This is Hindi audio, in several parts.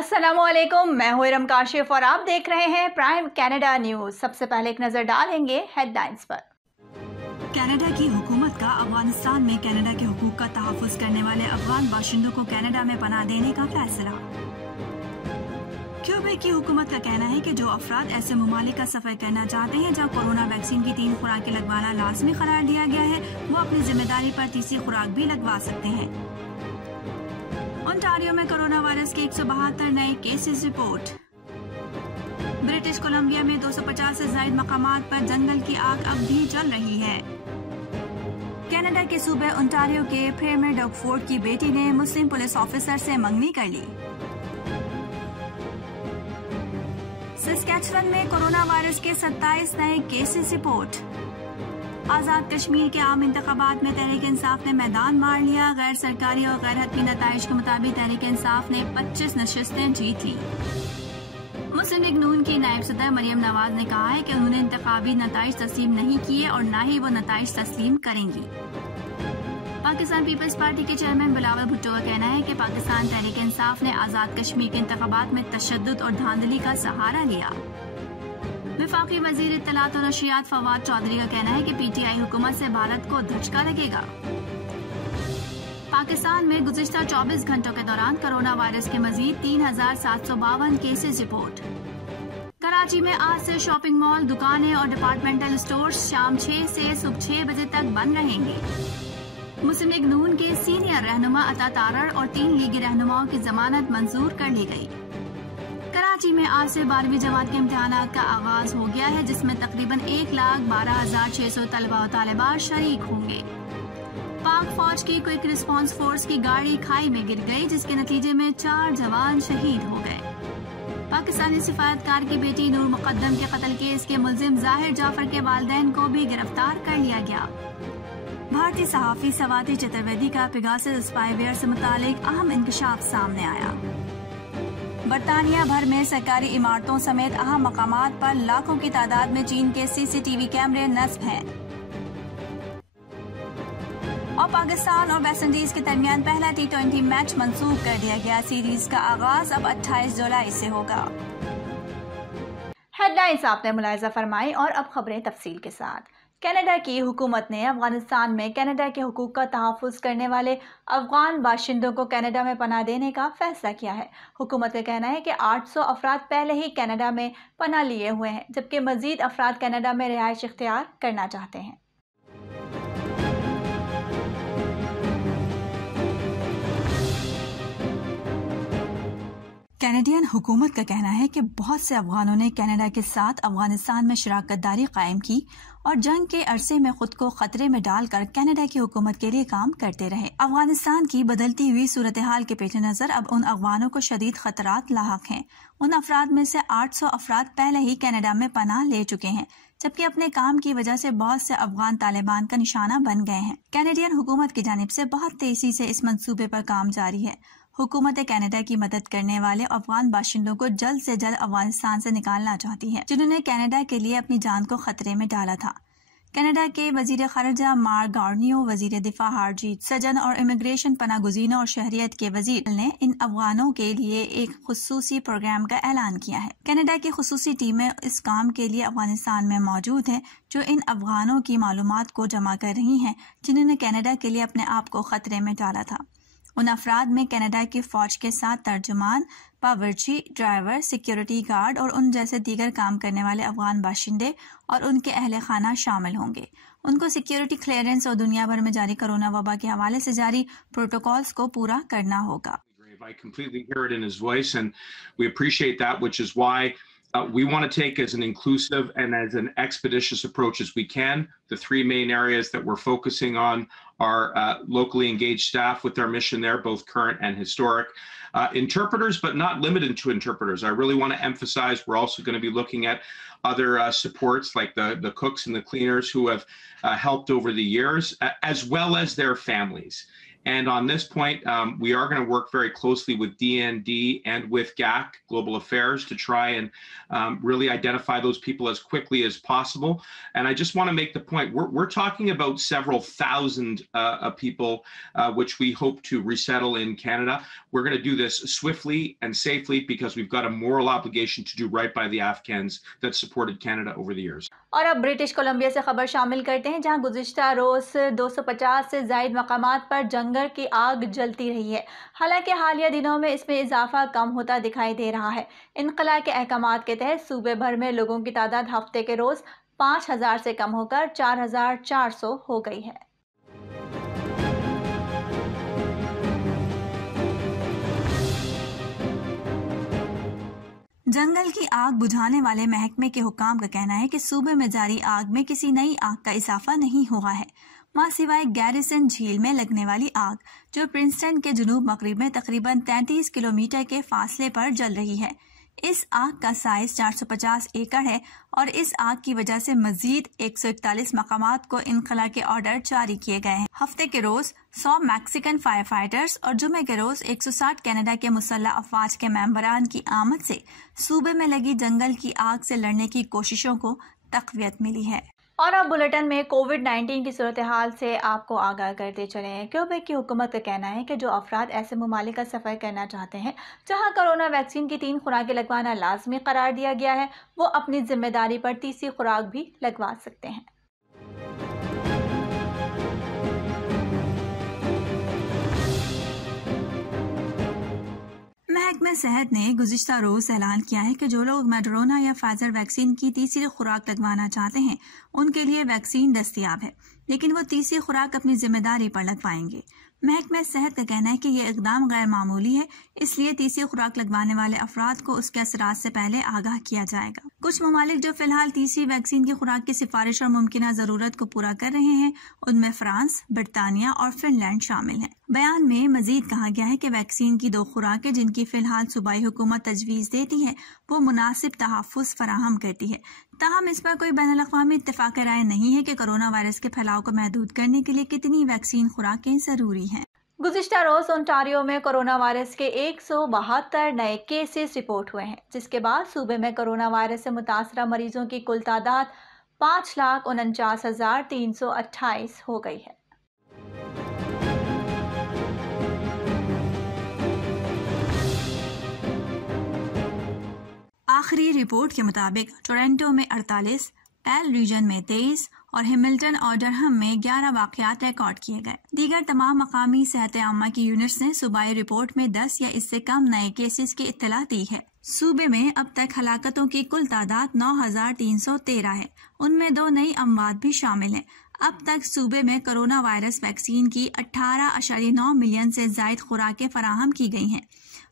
अस्सलामुअलैकुम, मैं हूं इरम काशिफ और आप देख रहे हैं प्राइम कनाडा न्यूज़। सबसे पहले एक नज़र डालेंगे हेडलाइंस पर। कनाडा की हुकूमत का अफगानिस्तान में कनाडा के हुकूक का तहफ़्फ़ुज़ करने वाले अफगान बाशिंदों को कनाडा में पनाह देने का फैसला। क्यूबा की हुकूमत का कहना है कि जो अफराद ऐसे ममालिक का सफर करना चाहते हैं जहां कोरोना वैक्सीन की 3 खुराकें लगवाना लाजमी करार दिया गया है, वो अपनी जिम्मेदारी पर तीसरी खुराक भी लगवा सकते हैं। ओंटारियो में कोरोना वायरस के 172 नए केसेस रिपोर्ट। ब्रिटिश कोलंबिया में 250 से ज्यादा मकामात पर जंगल की आग अब भी जल रही है। कनाडा के सूबे ओंटारियो के प्रेमियर डग फोर्ड की बेटी ने मुस्लिम पुलिस ऑफिसर से मंगनी कर ली। सस्केचुअन में कोरोना वायरस के 27 नए केसेस रिपोर्ट। आजाद कश्मीर के आम इंतखाबात में तहरीक इंसाफ ने मैदान मार लिया। गैर सरकारी और गैर हतमी नताइज के मुताबिक तहरीक इंसाफ ने 25 नशिस्तें जीत ली। मुस्लिम लीग नून की नायब सदर मरियम नवाज ने कहा है कि उन्होंने इंतखाबी नताइज तस्लीम नहीं किए और न ही वो नताइज तस्लीम करेंगी। पाकिस्तान पीपल्स पार्टी के चेयरमैन बिलावल भुट्टो का कहना है कि पाकिस्तान तहरीक इंसाफ ने आजाद कश्मीर के इंतखाबात में तशद्दुद और धांधली का सहारा लिया। वफाकी वजीर इत्तलात और नशियात फवाद चौधरी का कहना है कि पीटीआई हुकूमत से भारत को धचका लगेगा। पाकिस्तान में गुज़िश्ता 24 घंटों के दौरान कोरोना वायरस के मजीद 3752 केसेस रिपोर्ट। कराची में आज से शॉपिंग मॉल, दुकानें और डिपार्टमेंटल स्टोर्स शाम 6 से सुबह 6 बजे तक बंद रहेंगे। मुस्लिम लीग नून के सीनियर रहनुमा अता तारड़ और 3 लीगी रहनुमाओं की जमानत मंजूर कर ली गई। कराची में आज से 12वीं जमात के इम्तिहानात का आगाज हो गया है, जिसमें तकरीबन 1,12,600 तलबा और तालिबात शरीक होंगे। पाक फौज की क्विक रिस्पांस फोर्स की गाड़ी खाई में गिर गई, जिसके नतीजे में 4 जवान शहीद हो गए। पाकिस्तानी सिफारतकार की बेटी नूर मुकद्दम के कत्ल केस के मुलजिम जाहिर जाफर के वालिदैन को भी गिरफ्तार कर लिया गया। भारतीय सहाफी स्वाति चतुर्वेदी का पेगासस स्पाईवेयर से मुतालिक अहम इंकशाफ सामने आया। बरतानिया भर में सरकारी इमारतों समेत अहम मकामात पर लाखों की तादाद में चीन के सीसीटीवी कैमरे नस्ब हैं। और पाकिस्तान और वेस्टइंडीज के दरमियान पहला T20 मैच मंसूख कर दिया गया। सीरीज का आगाज अब 28 जुलाई से होगा। हेडलाइंस आपने मुलाहिजा फरमाई और अब खबरें तफसील के साथ। कनाडा की हुकूमत ने अफगानिस्तान में कनाडा के हुकूक का तहफ़्फ़ुज़ करने वाले अफगान बाशिंदों को कनाडा में पनाह देने का फैसला किया है। हुकूमत का कहना है कि 800 अफराद पहले ही कनाडा में पनाह लिए हुए हैं, जबकि मज़ीद अफराद कनाडा में रिहाइश इख्तियार करना चाहते हैं। कैनेडियन हुकूमत का कहना है कि बहुत से अफगानों ने कनाडा के साथ अफगानिस्तान में शराकत दारी कायम की और जंग के अरसे में खुद को खतरे में डालकर कनाडा की हुकूमत के लिए काम करते रहे। अफगानिस्तान की बदलती हुई सूरत हाल के पेश नजर अब उन अफगानों को शदीद खतरात लाहक हैं। उन अफराद में से 800 अफराद पहले ही कनाडा में पनाह ले चुके हैं, जबकि अपने काम की वजह से बहुत से अफगान तालिबान का निशाना बन गए हैं। कैनेडियन हुकूमत की जानिब से बहुत तेजी से इस मंसूबे पर काम जारी है। हुकूमत कनाडा की मदद करने वाले अफगान बाशिंदों को जल्द से जल्द अफगानिस्तान से निकालना चाहती है, जिन्होंने कनाडा के लिए अपनी जान को खतरे में डाला था। कनाडा के वजीर खारजा मार्क गार्नियो, वजीर दिफा हरजीत सजन और इमिग्रेशन, पनागुज़ीनों और शहरियत के वजीर ने इन अफगानों के लिए एक खुसूसी प्रोग्राम का ऐलान किया है। कनाडा की खुसूसी टीमें इस काम के लिए अफगानिस्तान में मौजूद हैं, जो इन अफगानों की मालूमात को जमा कर रही हैं, जिन्होंने कनाडा के लिए अपने आप को खतरे में डाला था। उन अफराद में कनाडा की फौज के साथ तर्जुमान, बावर्ची, ड्राइवर, सिक्योरिटी गार्ड और उन जैसे दीगर काम करने वाले अफगान बाशिंदे और उनके अहले खाना शामिल होंगे। उनको सिक्योरिटी क्लियरेंस और दुनिया भर में जारी कोरोना वबा के हवाले से जारी प्रोटोकॉल्स को पूरा करना होगा। I completely hear it in his voice, and we appreciate that, which is why we want to take as an inclusive and as an expeditious approach as we can. The 3 main areas that we're focusing on are locally engaged staff with their mission there, both current and historic. Interpreters, but not limited to interpreters. I really want to emphasize we're also going to be looking at other supports like the cooks and the cleaners who have helped over the years, as well as their families. And on this point, we are going to work very closely with DND and with GAC, Global Affairs, to try and really identify those people as quickly as possible. And I just want to make the point, we're talking about several thousand people, which we hope to resettle in Canada. We're going to do this swiftly and safely because we've got a moral obligation to do right by the Afghans that supported Canada over the years. और अब ब्रिटिश कोलंबिया से खबर शामिल करते हैं, जहां गुज़िश्ता रोज़ 250 से ज़ायद मकामात पर जंगल की आग जलती रही है। हालांकि हालिया दिनों में इसमें इजाफा कम होता दिखाई दे रहा है। इनक़ला के अहकामात के तहत सूबे भर में लोगों की तादाद हफ्ते के रोज़ 5000 से कम होकर 4400 हो गई है। जंगल की आग बुझाने वाले महकमे के हुकाम का कहना है कि सूबे में जारी आग में किसी नई आग का इजाफा नहीं हुआ है, मां सिवाय गैरिसन झील में लगने वाली आग जो प्रिंसटन के जुनूब मगरिब में तकरीबन 33 किलोमीटर के फासले पर जल रही है। इस आग का साइज 450 एकड़ है और इस आग की वजह से मजीद 141 मकामात को इनखला के ऑर्डर जारी किए गए हैं। हफ्ते के रोज 100 मैक्सिकन फायर फाइटर्स और जुमे के रोज 160 कनाडा के मुसल्लह अफवाज के मेंबरान की आमद से सूबे में लगी जंगल की आग से लड़ने की कोशिशों को तक़वियत मिली है। और अब बुलेटिन में कोविड-19 की सूरत हाल से आपको आगाह करते चले हैं। क्यूबेक की हुकूमत का कहना है कि जो अफराद ऐसे ममालिक का सफ़र करना चाहते हैं जहां कोरोना वैक्सीन की 3 खुराकें लगवाना लाजमी करार दिया गया है, वो अपनी जिम्मेदारी पर तीसरी खुराक भी लगवा सकते हैं। महकमा सेहत ने गुज़िश्ता रोज ऐलान किया है कि जो लोग मेडरोना या फाइजर वैक्सीन की तीसरी खुराक लगवाना चाहते हैं उनके लिए वैक्सीन दस्तयाब है, लेकिन वो तीसरी खुराक अपनी जिम्मेदारी पर लगवाएंगे। महकमा सेहत का कहना है कि यह इकदाम गैर मामूली है, इसलिए तीसरी खुराक लगवाने वाले अफराद को उसके असरात से पहले आगाह किया जाएगा। कुछ ममालिक जो फिलहाल तीसरी वैक्सीन की खुराक की सिफारिश और मुमकिना जरूरत को पूरा कर रहे हैं, उनमें फ्रांस, बरतानिया और फिनलैंड शामिल हैं। बयान में मजीद कहा गया है कि वैक्सीन की 2 खुराकें जिनकी फिलहाल सूबाई हुकूमत तजवीज देती है वो मुनासिब तहफ़्फ़ुज़ फराहम करती है। ताहम इस पर कोई बैनुल अक़वामी इत्तेफ़ाक़ राय नहीं है कि कोरोना वायरस के फैलाव को महदूद करने के लिए कितनी वैक्सीन खुराकें जरूरी हैं। गुज़िश्ता रोज ओंटारियो में कोरोना वायरस के 172 नए केसेस रिपोर्ट हुए हैं, जिसके बाद सूबे में कोरोना वायरस से मुतासरा मरीजों की कुल तादाद 5,49,328 हो गई है। आखिरी रिपोर्ट के मुताबिक टोरंटो में 48, एल रीजन में 23 और हैमिल्टन और डरहम में 11 वाक़यात रिकॉर्ड किए गए। दीगर तमाम मकामी सेहत आम्मा की यूनिट्स ने सूबाई रिपोर्ट में 10 या इससे कम नए केसेस की इत्तला दी है। सूबे में अब तक हलाकतों की कुल तादाद 9,313 है, उनमें 2 नई अमवात भी शामिल हैं। अब तक सूबे में कोरोना वायरस वैक्सीन की 18.9 मिलियन से जायद खुराकें फराहम की गई हैं।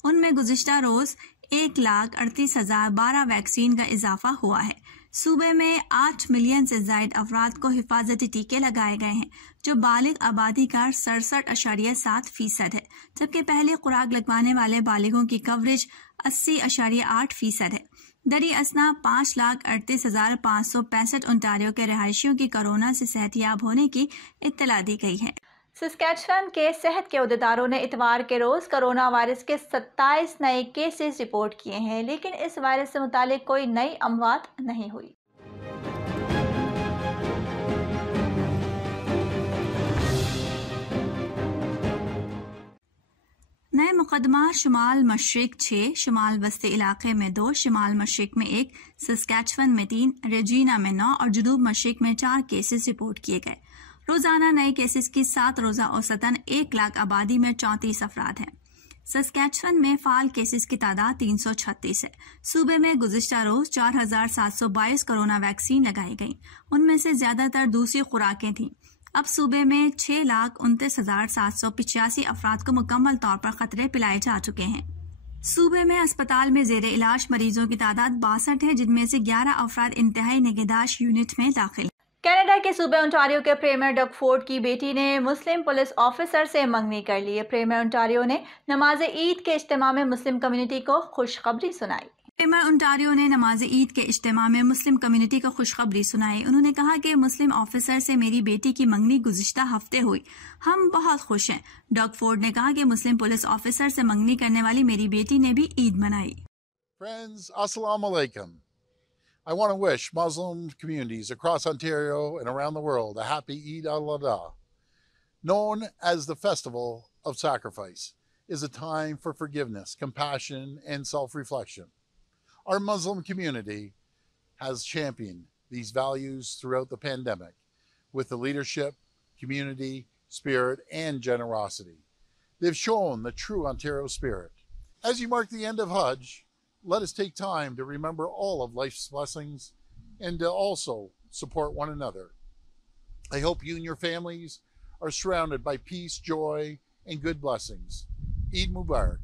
उनमें गुज़िश्ता रोज 1,38,012 वैक्सीन का इजाफा हुआ है। सूबे में 8 मिलियन से जायद अफराद को हिफाजती टीके लगाए गए हैं, जो बालिग आबादी का 67.7% है, जबकि पहले खुराक लगवाने वाले बालिगों की कवरेज 80.8% है। दरी असना 5,38,565 ओंटारियो के रहायशियों की कोरोना से सेहतियाब होने की इत्तला दी गई है। सस्कैचुअन के सेहत के अहदेदारों ने इतवार के रोज कोरोना वायरस के 27 नए केसेस रिपोर्ट किए हैं, लेकिन इस वायरस से मुतालिक कोई नई अमवात नहीं हुई। नए मुकदमा शुमाल मशरिक 6, शुमाल वस्ती इलाके में 2, शुमाल मशरिक में 1, सस्कैचुअन में 3, रेजिना में 9 और जुनूब मशरिक में 4 केसेस रिपोर्ट किए गए। रोजाना नए केसेस की 7 रोजा औसतन 1 लाख आबादी में 34 अफराद हैं। सस्कैचुअन में फाल केसेस की तादाद 336 है। सूबे में गुज़िश्ता रोज 4,722 कोरोना वैक्सीन लगाई गई, उनमें से ज्यादातर दूसरी खुराकें थीं। अब सूबे में 6,29,785 अफराद को मुकम्मल तौर पर खतरे पिलाए जा चुके हैं। सूबे में अस्पताल में जेर इलाज मरीजों की तादाद 62 है, जिनमें से 11 अफराद इंतहाई निगहदाश्त यूनिट में दाखिल। कनाडा के सूबे ओंटारियो के प्रीमियर डग फोर्ड की बेटी ने मुस्लिम पुलिस ऑफिसर से मंगनी कर ली है। प्रीमियर ओंटारियो ने नमाज ईद के इज्तिमा में मुस्लिम कम्युनिटी को खुशखबरी सुनाई। प्रीमियर ओंटारियो ने नमाज ईद के इज्तिमा में मुस्लिम कम्युनिटी को खुशखबरी सुनाई। उन्होंने कहा कि मुस्लिम ऑफिसर से मेरी बेटी की मंगनी गुज़िश्ता हफ्ते हुई, हम बहुत खुश हैं। डॉग फोर्ड ने कहा कि मुस्लिम पुलिस ऑफिसर से मंगनी करने वाली मेरी बेटी ने भी ईद मनाई। Friends, Assalamu alaikum. I want to wish Muslim communities across Ontario and around the world a happy Eid al-Adha. Known as the Festival of Sacrifice, is a time for forgiveness, compassion, and self-reflection. Our Muslim community has championed these values throughout the pandemic with the leadership, community, spirit, and generosity. They've shown the true Ontario spirit. As you mark the end of Hajj, let us take time to remember all of life's blessings and to also support one another. I hope you and your families are surrounded by peace, joy, and good blessings. Eid Mubarak.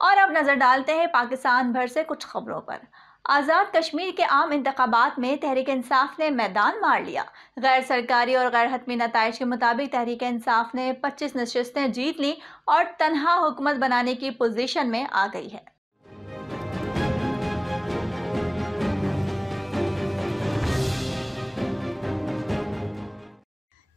और अब नजर डालते हैं पाकिस्तान भर से कुछ खबरों पर। आज़ाद कश्मीर के आम इंतखाबात में तहरीक इंसाफ ने मैदान मार लिया। गैर सरकारी और गैर हतमी नताइज के मुताबिक तहरीक इंसाफ ने 25 नशिस्तें जीत ली और तन्हा हुकूमत बनाने की पोजीशन में आ गई है।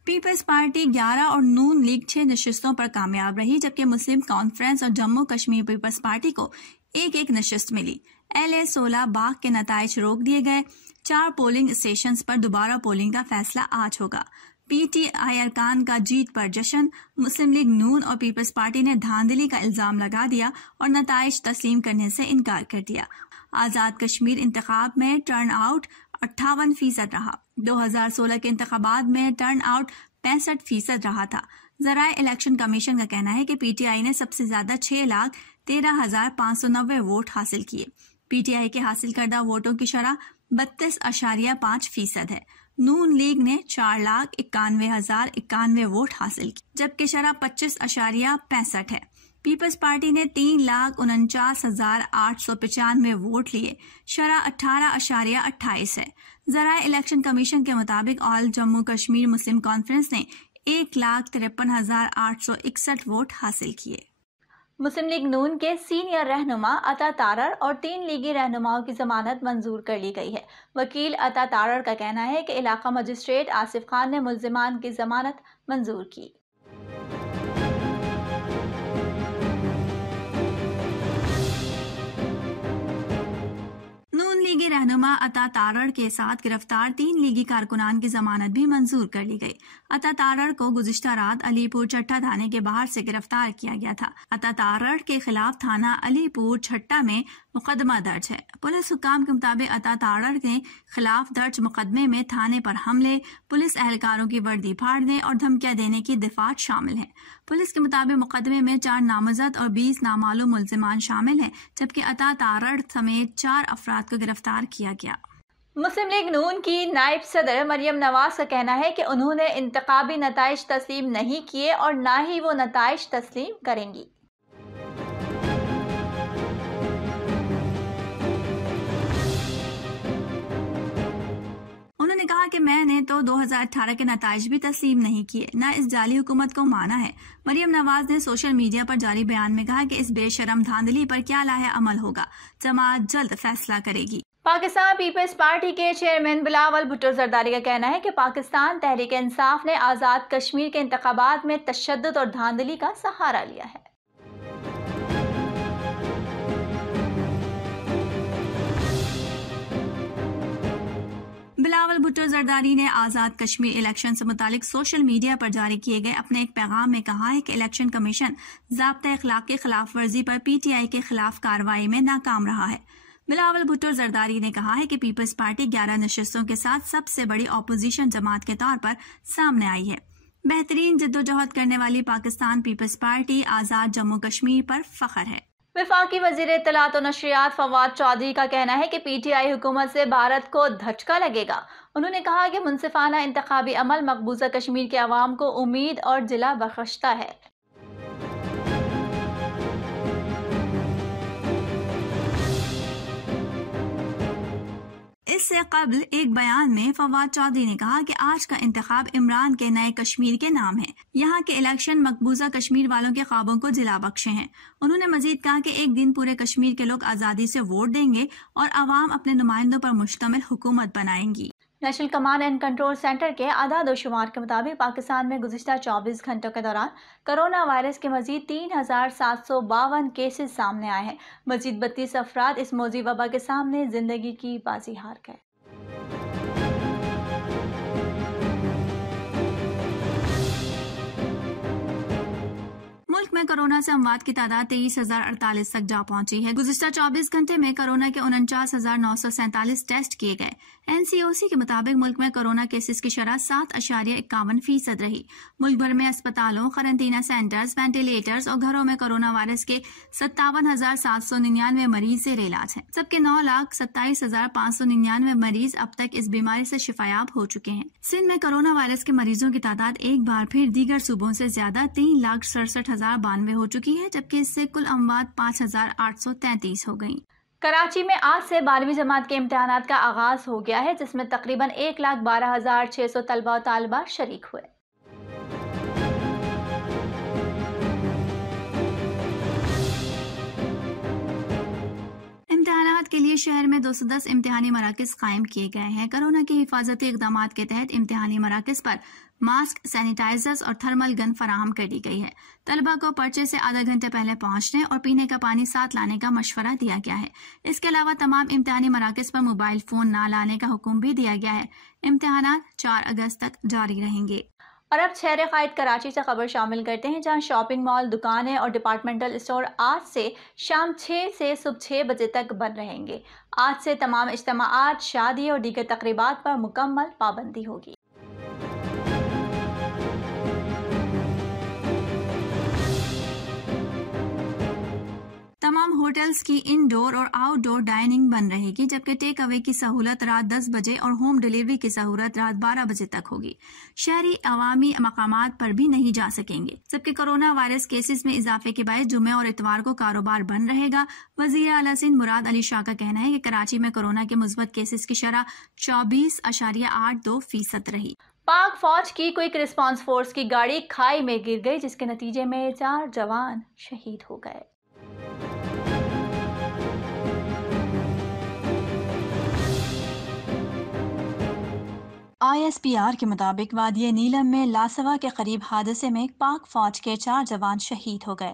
पीपल्स पार्टी 11 और नून लीग 6 नशिस्तों पर कामयाब रही, जबकि मुस्लिम कॉन्फ्रेंस और जम्मू कश्मीर पीपल्स पार्टी को एक एक नशिस्त मिली। LA 16 बाग के नताइज रोक दिए गए। 4 पोलिंग स्टेशंस पर दोबारा पोलिंग का फैसला आज होगा। PTI अरकान का जीत पर जश्न। मुस्लिम लीग नून और पीपल्स पार्टी ने धांधली का इल्जाम लगा दिया और नताइज तस्लीम करने से इनकार कर दिया। आज़ाद कश्मीर इंतखाब में टर्न आउट 58% रहा। 2016 के इंतखाबात में टर्न आउट 65% रहा था। ज़राए इलेक्शन कमीशन का कहना है कि PTI ने सबसे ज्यादा 6,13,590 वोट हासिल किए। PTI के हासिल करदा वोटों की शरह 32.5% है। नून लीग ने 4,91,091 वोट हासिल किए, जबकि शरह 25.65 है। पीपल्स पार्टी ने 3,49,895 वोट लिए, शरह 18.28 है। ज़राए इलेक्शन कमीशन के मुताबिक ऑल जम्मू कश्मीर मुस्लिम कॉन्फ्रेंस ने 1,53,861 वोट हासिल किए। मुस्लिम लीग नून के सीनियर रहनुमा अता तारर और 3 लीगी रहनुमाओं की जमानत मंजूर कर ली गई है। वकील अता तारर का कहना है कि इलाका मजिस्ट्रेट आसिफ खान ने मुल्जिमान की जमानत मंजूर की। नून लीगी रहनुमा अता तारड़ के साथ गिरफ्तार 3 लीगी कारकुनान की जमानत भी मंजूर कर ली गई। अता तारड़ को गुज़िश्ता रात अलीपुर छट्टा थाने के बाहर से गिरफ्तार किया गया था। अता तारड़ के खिलाफ थाना अलीपुर छट्टा में मुकदमा दर्ज है। पुलिस हुक्काम के मुताबिक अता तारड़ के खिलाफ दर्ज मुकदमे में थाने पर हमले, पुलिस एहलकारों की वर्दी फाड़ने और धमकियां देने की दफात शामिल है। पुलिस के मुताबिक मुकदमे में 4 नामजद और 20 नामालूम मुल्जिमान शामिल हैं, जबकि अता तारड़ समेत 4 अफराद को गिरफ्तार किया गया। मुस्लिम लीग नून की नायब सदर मरियम नवाज का कहना है कि उन्होंने इंतखाबी नताइज तस्लीम नहीं किए और ना ही वो नताइज तस्लीम करेंगी। उन्होंने कहा कि मैंने तो 2018 के नताइज भी तस्लीम नहीं किए, न इस जाली हुकूमत को माना है। मरियम नवाज ने सोशल मीडिया पर जारी बयान में कहा कि इस बेशरम धांधली पर क्या लाहे अमल होगा, जमात जल्द फैसला करेगी। पाकिस्तान पीपल्स पार्टी के चेयरमैन बिलावल भुट्टो जरदारी का कहना है कि पाकिस्तान तहरीक इंसाफ ने आज़ाद कश्मीर के इंतखाबात में तशद्दुद और धांधली का सहारा लिया है। बिलावल भुट्टो जरदारी ने आज़ाद कश्मीर इलेक्शन से मुतालिक सोशल मीडिया पर जारी किए गए अपने एक पैगाम में कहा है कि इलेक्शन कमीशन ज़ाब्ता अखलाक की खिलाफ वर्जी पर PTI के खिलाफ कार्रवाई में नाकाम रहा है। बिलावल भुट्टो जरदारी ने कहा है कि पीपल्स पार्टी 11 नशिस्तों के साथ सबसे बड़ी ऑपोजिशन जमात के तौर पर सामने आई है। बेहतरीन जद्दोजहद करने वाली पाकिस्तान पीपल्स पार्टी आज़ाद जम्मू कश्मीर पर फख्र है। वफाकी वज़ीर इत्तलात और नशरियात फवाद चौधरी का कहना है कि PTI हुकूमत से भारत को धचका लगेगा। उन्होंने कहा कि मुनसिफाना इंतखाबी अमल मकबूजा कश्मीर के अवाम को उम्मीद और जिला बख्शता है। इस इससे कबल एक बयान में फवाद चौधरी ने कहा कि आज का इंतखाब इमरान के नए कश्मीर के नाम है। यहाँ के इलेक्शन मकबूजा कश्मीर वालों के ख्वाबों को जिला बख्शे हैं। उन्होंने मजीद कहा कि एक दिन पूरे कश्मीर के लोग आज़ादी से वोट देंगे और आवाम अपने नुमाइंदों पर मुश्तमिल हुकूमत बनाएंगी। National command and control centre के आदाद व शुमार के मुताबिक पाकिस्तान में गुज़िश्ता 24 घंटों के दौरान कोरोना वायरस के मजीद 3,752 केसेस सामने आए हैं। मजीद 32 अफराद इस मौजी वबा के सामने जिंदगी की बाजी हार गए। मुल्क में कोरोना से अमवात की तादाद 23,048 तक जा पहुंची है। गुज़िश्ता 24 घंटे में कोरोना के 49,947 टेस्ट किए गए। NCOC के मुताबिक मुल्क में कोरोना केसेस की शरह 7.51% रही। मुल्क भर में अस्पतालों, क्वारंटीना सेंटर्स, वेंटिलेटर्स और घरों में कोरोना वायरस के 57,799 मरीज जेर इलाज हैं। सबके 9,27,599 मरीज अब तक इस बीमारी से शिफायाब हो चुके हैं। सिंध में कोरोना वायरस के मरीजों की तादाद एक बार फिर दीगर सूबों से ज्यादा 3,67,092 हो चुकी है, जबकि इससे कुल अमवात 5,833 हो गयी। कराची में आज से 12वीं जमात के इम्तिहानात का आगाज हो गया है, जिसमें तकरीबन 1,12,600 तलबा और तालिबा शरीक हुए। इम्तिहानात के लिए शहर में 210 इम्तिहानी मराकज कायम किए गए हैं। कोरोना के हिफाजती इक़दाम के तहत इम्तिहानी मराकज पर मास्क, सैनिटाइजर्स और थर्मल गन फराहम कर दी गई है। तलबा को पर्चे से आधा घंटे पहले पहुंचने और पीने का पानी साथ लाने का मशवरा दिया गया है। इसके अलावा तमाम इम्तिहानी मराकज पर मोबाइल फोन न लाने का हुक्म भी दिया गया है। इम्तिहानात 4 अगस्त तक जारी रहेंगे। और अब शहर क़ायद कराची से खबर शामिल करते हैं, जहां शॉपिंग मॉल, दुकानें और डिपार्टमेंटल स्टोर आज से शाम 6 से सुबह 6 बजे तक बंद रहेंगे। आज से तमाम इज्तिमाआत, शादी और दीगर तकरीबात पर मुकम्मल पाबंदी होगी। तमाम होटल्स की इंडोर और आउटडोर डाइनिंग बंद रहेगी, जबकि टेक अवे की सहूलत रात 10 बजे और होम डिलीवरी की सहूलत रात 12 बजे तक होगी। शहरी अवामी मकामात पर भी नहीं जा सकेंगे, जबकि कोरोना वायरस केसेस में इजाफे के बाद जुमे और इतवार को कारोबार बंद रहेगा। वजीर आला सिंध मुराद अली शाह का कहना है कि कराची में कोरोना के मुस्बत केसेस की शरह 24.82% रही। पाक फौज की क्विक रिस्पांस फोर्स की गाड़ी खाई में गिर गई, जिसके नतीजे में 4 जवान शहीद हो गए। ISPR के मुताबिक वादिय नीलम में लासवा के करीब हादसे में पाक फौज के 4 जवान शहीद हो गए।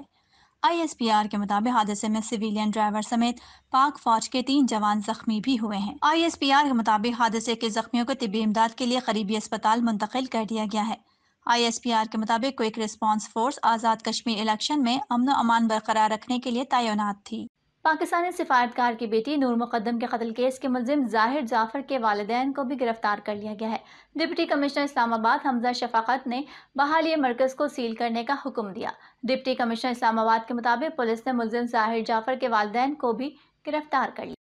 ISPR के मुताबिक हादसे में सिविलियन ड्राइवर समेत पाक फौज के 3 जवान जख्मी भी हुए हैं। ISPR के मुताबिक हादसे के जख्मियों को तिब्बी इमदाद के लिए करीबी अस्पताल मुंतकिल कर दिया गया है। ISPR के मुताबिक quick response force Azad Kashmir election में अमन व अमान बरकरार रखने के लिए तैनात थी। पाकिस्तानी सिफारतकार की बेटी नूर मुकद्दम के कत्ल केस के मुल्जिम जाहिर जाफर के वालिदैन को भी गिरफ्तार कर लिया गया है। डिप्टी कमिश्नर इस्लामाबाद हमजा शफाकत ने बहाली मरकज को सील करने का हुक्म दिया। डिप्टी कमिश्नर इस्लामाबाद के मुताबिक पुलिस ने मुल्जिम जाहिर जाफर के वालिदैन को भी गिरफ्तार कर लिया।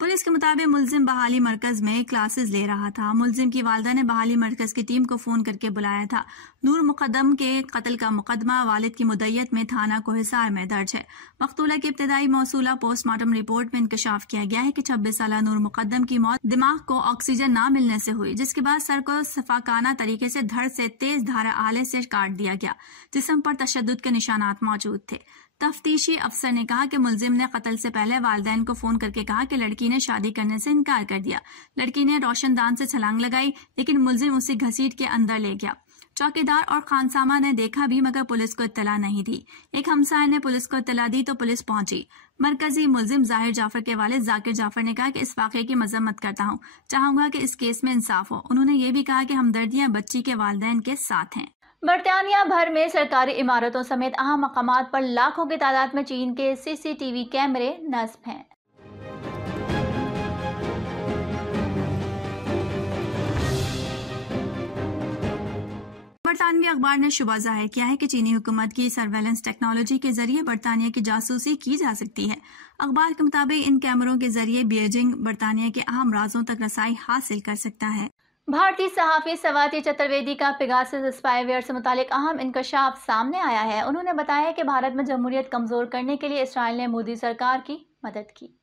पुलिस के मुताबिक मुल्जिम बहाली मरकज में क्लासेस ले रहा था। मुल्जिम की वालिदा ने बहाली मरकज की टीम को फोन करके बुलाया था। नूर मुकद्दम के कत्ल का मुकदमा वालिद की मुद्दयत में थाना कोहिसार में दर्ज है। मकतूला की इब्तदाई मौसूला पोस्टमार्टम रिपोर्ट में इंकशाफ किया गया है कि 26 साला नूर मुकद्दम की मौत दिमाग को ऑक्सीजन ना मिलने से हुई, जिसके बाद सर को सफाकाना तरीके से धड़ से तेज धारा आले से काट दिया गया। जिस्म पर तशद्दुद के निशानात मौजूद थे। तफ्तीशी अफसर ने कहा कि मुल्जिम ने कत्ल से पहले वालिदैन को फोन करके कहा कि लड़की ने शादी करने से इनकार कर दिया। लड़की ने रोशनदान से छलांग लगाई, लेकिन मुल्जिम उसे घसीट के अंदर ले गया। चौकीदार और खानसामा ने देखा भी, मगर पुलिस को इत्तला नहीं दी। एक हमसाये ने पुलिस को इत्तला दी तो पुलिस पहुंची। मरकजी मुल्जिम जाहिर जाफर के वालिद जाकिर जाफर ने कहा कि इस वाक़े की मजम्मत करता हूँ, चाहूंगा कि इस केस में इंसाफ हो। उन्होंने ये भी कहा कि हमदर्दियां बच्ची के वालिदैन के साथ हैं। बरतानिया भर में सरकारी इमारतों समेत अहम मकामात पर लाखों की तादाद में चीन के CCTV कैमरे नस्ब हैं। बरतानवी अखबार ने शुबा जाहिर किया है कि चीनी हुकूमत की सर्वेलेंस टेक्नोलॉजी के जरिए बरतानिया की जासूसी की जा सकती है। अखबार के मुताबिक इन कैमरों के जरिए बीजिंग बरतानिया के अहम राजों तक रसाई हासिल कर सकता है। भारतीय सहाफ़ी स्वाति चतुर्वेदी का पेगासस स्पाईवेयर से मुतालिक अहम इंकशाफ सामने आया है। उन्होंने बताया कि भारत में जमहूरियत कमज़ोर करने के लिए इसराइल ने मोदी सरकार की मदद की।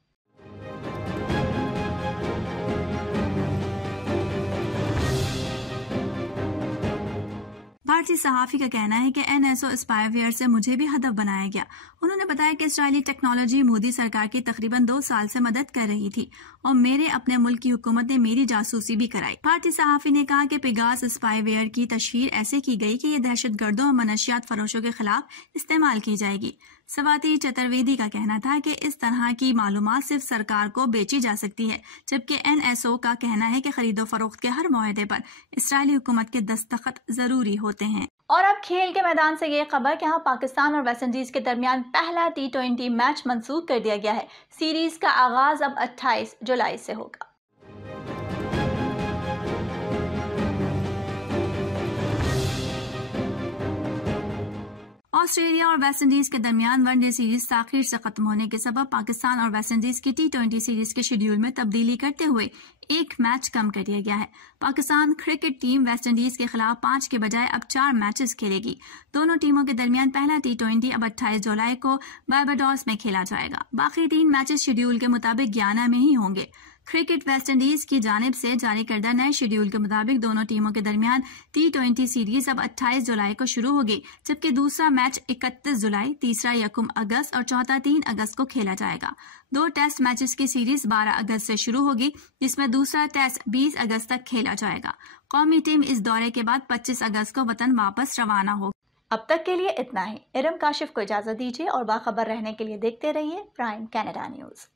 भारतीय सहाफ़ी का कहना है कि NSO स्पाईवेयर से मुझे भी हदफ बनाया गया। उन्होंने बताया कि इस्राएली टेक्नोलॉजी मोदी सरकार की तकरीबन 2 साल से मदद कर रही थी और मेरे अपने मुल्क की हुकूमत ने मेरी जासूसी भी कराई। भारतीय सहाफ़ी ने कहा कि पेगासस स्पाईवेयर की तशहीर ऐसे की गई कि ये दहशतगर्दों और मनशियात फरोशों के खिलाफ इस्तेमाल की जाएगी। स्वाति चतुर्वेदी का कहना था कि इस तरह की मालूमात सिर्फ सरकार को बेची जा सकती है, जबकि NSO का कहना है कि खरीदो फरोख्त के हर मुआहदे पर इसराइली हुकूमत के दस्तखत जरूरी होते हैं। और अब खेल के मैदान से ये खबर कि पाकिस्तान और वेस्टइंडीज के दरमियान पहला T20 मैच मंसूख कर दिया गया है। सीरीज का आगाज अब 28 जुलाई से होगा। ऑस्ट्रेलिया और वेस्टइंडीज के दरमियान वनडे सीरीज ताखीर से खत्म होने के सबब पाकिस्तान और वेस्टइंडीज की T20 सीरीज के शेड्यूल में तब्दीली करते हुए एक मैच कम कर दिया गया है। पाकिस्तान क्रिकेट टीम वेस्टइंडीज के खिलाफ 5 के बजाय अब 4 मैचेस खेलेगी। दोनों टीमों के दरमियान पहला T20 अब 28 जुलाई को बारबाडोस में खेला जाएगा। बाकी 3 मैचेस शेड्यूल के मुताबिक गियाना में ही होंगे। क्रिकेट वेस्टइंडीज की जानिब से जारी करदा नए शेड्यूल के मुताबिक दोनों टीमों के दरमियान T20 सीरीज अब 28 जुलाई को शुरू होगी, जबकि दूसरा मैच 31 जुलाई, तीसरा 1 अगस्त और चौथा 3 अगस्त को खेला जाएगा। 2 टेस्ट मैचेस की सीरीज 12 अगस्त से शुरू होगी, जिसमें दूसरा टेस्ट 20 अगस्त तक खेला जाएगा। कौमी टीम इस दौरे के बाद 25 अगस्त को वतन वापस रवाना होगी। अब तक के लिए इतना ही। इरम काशिफ को इजाजत दीजिए और बाखबर रहने के लिए देखते रहिए प्राइम कनाडा न्यूज़।